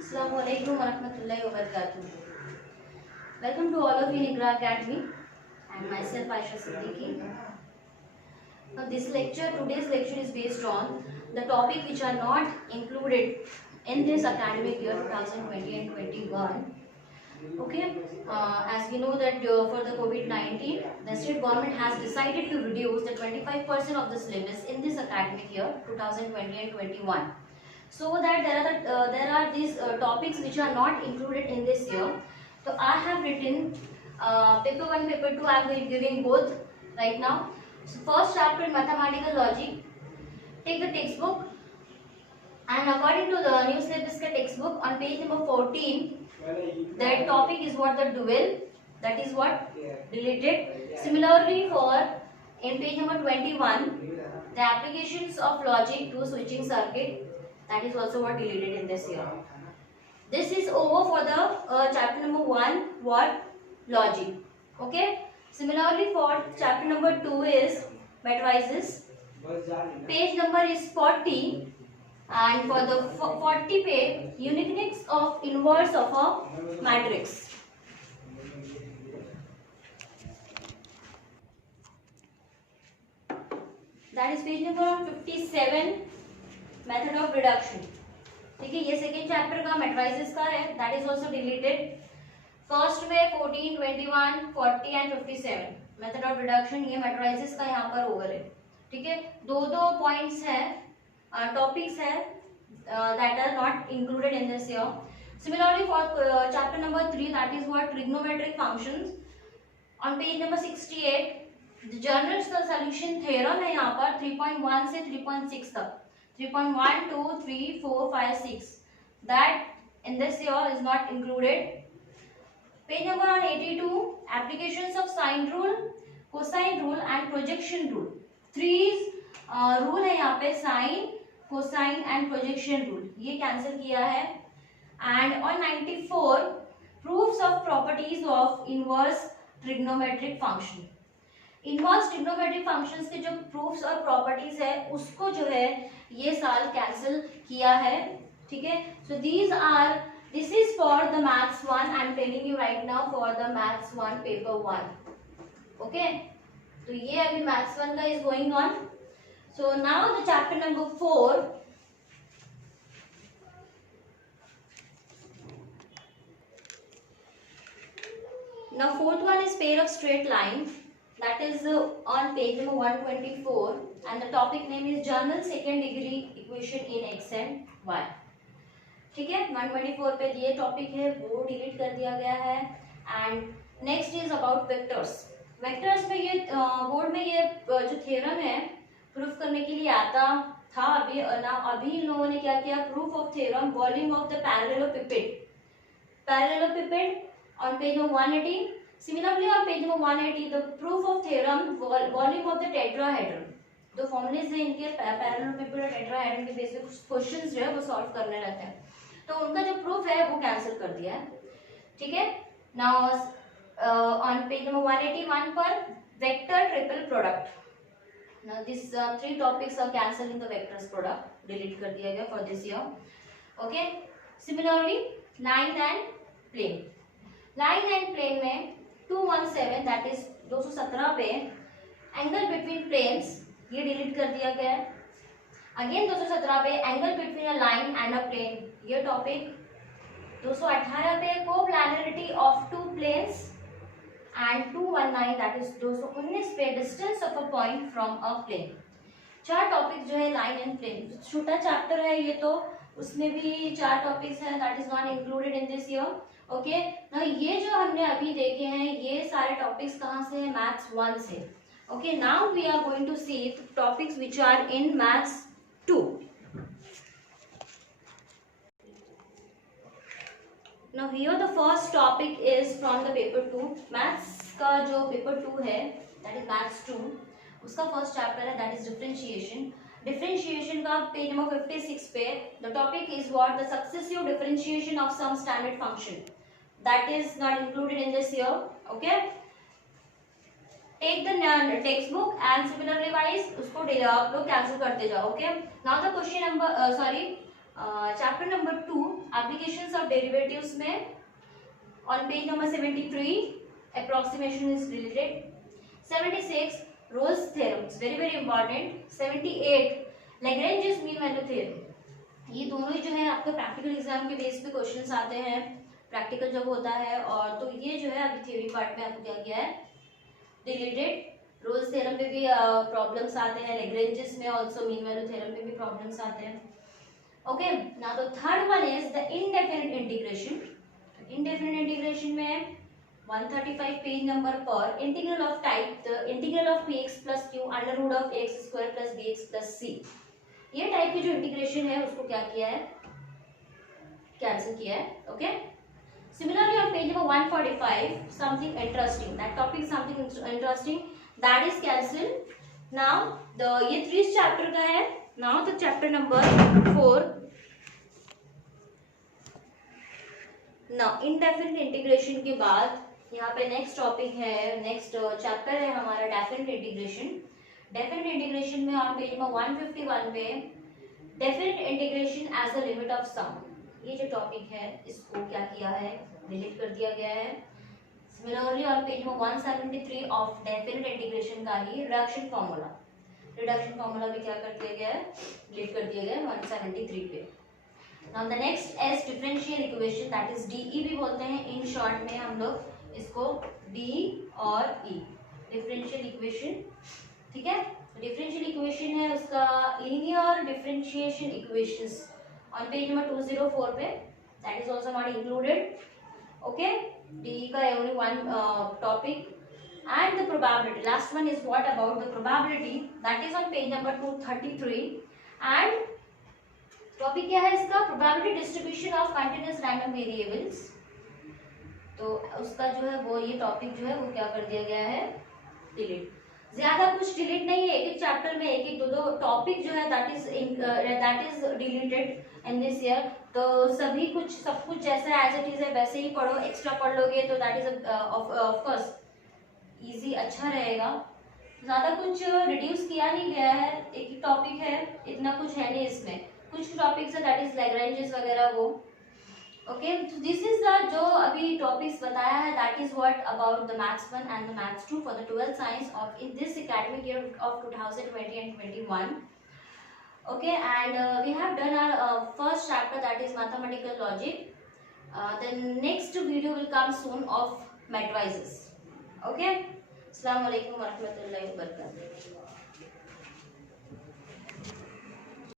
Assalamualaikum warahmatullahi wabarakatuh. Welcome to all of you in IQRA Academy. I am myself Aisha Siddiqui. Now today's lecture is based on the topic which are not included in this academic year 2020 and 21. Okay, as we know that for the COVID-19, the state government has decided to reduce the 25% of the syllabus in this academic year 2020 and 21. So that there are these topics which are not included in this year. So I have written paper 1, paper 2. I am giving both right now. So first chapter, mathematical logic. Take the textbook, and according to the new syllabus textbook on page number 14, that topic is what the dual, that is what deleted. Similarly for in page number 21, the applications of logic to switching circuit, that is also what deleted in this year. This is over for the chapter number 1, what logic. Okay. Similarly for chapter number 2 is matrices. Page number is 40. And for the 40 page, uniqueness of inverse of a matrix. That is page number 57, method of reduction. ठीक है, ये second chapter का मैट्रिसेस का है, that is also deleted. First में 14, 21, 40 एंड 57 method of reduction, ये मैट्रिसेस का यहाँ पर ओवर है. ठीक है, दो पॉइंट्स हैं, topics that are not included in this year. Similarly for chapter number 3, that is what trigonometric functions, on page number 68, the general solution theorem है यहाँ पर 3.1 से 3.6 तक, 3.1, 2, 3, 4, 5, 6, that in this year is not included. Page number 82, applications of sine rule, cosine rule and projection rule. Three rule है यहाँ पे, sine, cosine and projection rule, ये cancel किया है. And on 94, proofs of properties of inverse trigonometric function. Inverse trigonometric functions के जो प्रूफ्स और प्रॉपर्टीज है उसको जो है ये साल कैंसिल किया है. ठीक है, so this is for the maths 1. I am telling you right now for the maths 1 पेपर 1. ओके, तो ये अभी मैथ्स 1 का is going on. So now the chapter number 4. Now fourth one is pair of straight lines, that is on page number 124, and the topic name is general second degree equation in x and y. ठीक है, 124 पे ये टॉपिक है वो डिलीट कर दिया गया है. And next is about vectors. Vectors में ये बोर्ड में ये जो थ्योरम है प्रूफ करने के लिए आता था. अभी इन लोगों ने क्या किया, proof of theorem volume of the parallelepiped on page number 180. Similarly on page number 180 the proof of theorem volume of the tetrahedron. दो फॉर्मूलेज हैं इनके, पैरेललोपिपेड और टेट्राहेड्रन के बेस पे कुछ क्वेश्चंस जो है वो सॉल्व करने रहते हैं, तो उनका जो प्रूफ है वो कैंसिल कर दिया है. ठीक है, नाउ ऑन पेज नंबर 181 पर vector triple product. Now these 3 topics are cancelled in the vectors product, delete कर दिया गया for this year. Okay. Similarly, line and plane. Line and plane में 217, that is 217 पे angle between planes, ये delete कर दिया गया है. Again 217 पे angle between a line and a plane, ये topic. 218 पे co-planarity of two planes. And 219, that is 219 पे distance of a point from a plane. 4 topic जो है लाइन एंड प्लेन, छोटा चैप्टर है ये, तो उसमें भी 4 टॉपिक्स हैं, that is not included in this year. Okay, ना ये जो हमने अभी देखे हैं ये सारे टॉपिक्स कहाँ से हैं, मैथ्स 1 से. Okay, now we are going to see topics which are in maths 2. Now here the first topic is from the paper 2. Maths का जो paper 2 है, that is maths 2, उसका first chapter है, that is differentiation. Differentiation का page number 56 पे the topic is what, the successive differentiation of some standard function, that is not included in this year. Okay, take the textbook and similarly wise उसको आप लोग cancel करते जाओ. Okay, now the question number chapter number 2 applications of derivatives में on page number 73 approximation is related. 76 Rolle's theorem is very very important. 78 Lagrange's mean value theorem. ये दोनों ही जो है आपके प्रैक्टिकल एग्जाम के बेस पे क्वेश्चंस आते हैं प्रैक्टिकल जब होता है. और तो ये जो है अभी थ्योरी पार्ट में आपको क्या किया है रिलेटेड. रोल्स थ्योरम पे भी प्रॉब्लम्स आते हैं, लैग्रेंजेस में ऑल्सो मीन वैल्यू थ्योरम पे भी प्रॉब्लम्स आते हैं. Okay, now the third one is the indefinite integration. Indefinite integration में 135 पेज नंबर पर integral of type the integral of px plus q under root of x square plus bx plus c. ये type की जो इंटीग्रेशन है उसको क्या किया है कैंसिल किया है. Okay, similarly on page number 145 something interesting, that topic something interesting that is cancelled. Now the ये 3 चैप्टर का है. Now the chapter number 4. Now indefinite integration के बाद यहाँ पे नेक्स्ट टॉपिक है, नेक्स्ट चैप्टर है हमारा डेफिनेट इंटीग्रेशन. डेफिनेट इंटीग्रेशन में ऑन पेज नंबर 151 पे definite integration as a limit of sum. ये जो टॉपिक है इसको क्या किया है डिलीट कर दिया गया है. Similarly on page number 173 of definite integration का ही रिडक्शन फार्मूला भी क्या कर दिया गया है डिलीट कर दिया गया है 173 पे. Now the next is differential equation that is DE भी बोलते हैं इन शॉर्ट में हम लोग इसको डी और ई डिफरेंशियल इक्वेशन. ठीक है, डिफरेंशियल इक्वेशन है उसका linear differentiation equations on page number 204 पे. That is also not included. Okay, D का only one topic. and the probability, last one is what about the probability, that is on page number 233. and topic क्या है इसका probability distribution of continuous random variables. तो उसका जो है वो ये टॉपिक जो है वो क्या कर दिया गया है डिलीट. ज्यादा कुछ डिलीट नहीं है, एक एक चैप्टर में एक एक दो टॉपिक जो है that is deleted in this year. तो सभी कुछ सब कुछ जैसा एज इट इज है वैसे ही पढ़ो. एक्स्ट्रा पढ़ लोगे तो that is of course easy अच्छा रहेगा. ज्यादा कुछ रिड्यूस किया नहीं गया है, एक ही टॉपिक है, इतना कुछ है नहीं इसमें. कुछ टॉपिक्स है दैट इज लैग्रेंजेस वगैरह वो. ओके, तो दिस इज द जो अभी टॉपिक्स बताया है that is what about the maths 1 and the maths 2 for the 12th science of in this academic year of 2020 and 21. Okay, and we have done our first chapter that is mathematical logic. The next video will come soon of matrices. Okay, Assalamu alaikum warahmatullahi wabarakatuh.